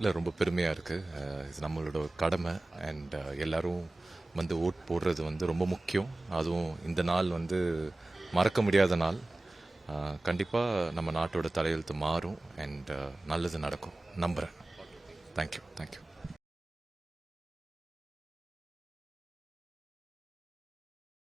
இல்லை, ரொம்ப பெருமையாக இருக்குது. இது நம்மளோட கடமை. அண்ட் எல்லாரும் வந்து ஓட் போடுறது வந்து ரொம்ப முக்கியம். அதுவும் இந்த நாள் வந்து மறக்க முடியாத நாள். கண்டிப்பாக நம்ம நாட்டோட தலையெழுத்து மாறும் அண்ட் நல்லது நடக்கும் நம்புகிறேன். தேங்க்யூ.